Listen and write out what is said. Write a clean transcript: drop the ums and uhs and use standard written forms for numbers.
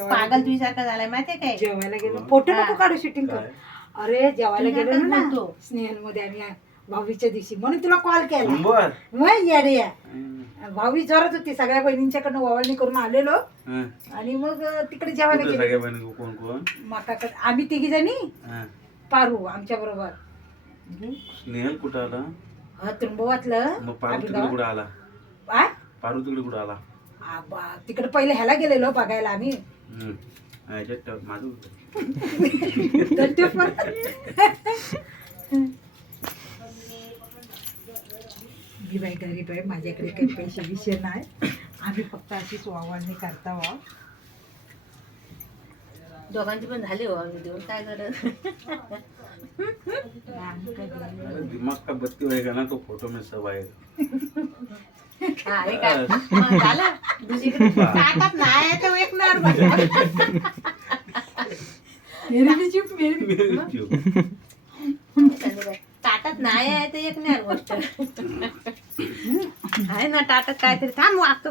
पागल तुझ्यासारखा झालाय माहितीये काय? जेवायला गेलो, फोटो नको काढू, शूटिंग कर. काय? अरे जेवायला गेलो तुझ्याकडे ना बोलतो. स्नेहल मध्ये आम्ही भाऊच्या दिवशी, म्हणून तुला कॉल केला. बर मग येडे या भाऊवी जोरात होती, सगळ्या बहिणींच्याकडनं ओवाळणी करून आलेलो आणि मग तिकडे जेवायला गेलो. सगळ्या बहिणी कोण कोण? माकाकडे आम्ही तिघी जणी, हा. पारू आमच्या बरोबर. स्नेहल कुठं आला? हा त्रुंबवातलं मग पारू तिकडे कुठं आला? आ? पारू तिकडे कुठं आला? तिकडे पहिले ह्याला गेलेलो बघायला आम्ही. ह्याच्यात ठेव, माझं मी बाई गरीब आहे, माझ्याकडे काही पैसे विषय नाही, आम्ही फक्त अशीच वावळणी करता वा. दोघांची पण झाली हो आम्ही देऊन काय करत. दिमाग का बत्ती होएगा ना तो फोटो में सब आएगा. हा, हे काय? मग झालं दुसरीकडे ताटात नाही आहे तर एक नार ताटात नाही आहे तर एक नार गोष्ट आहे ना. ताटात काहीतरी थांब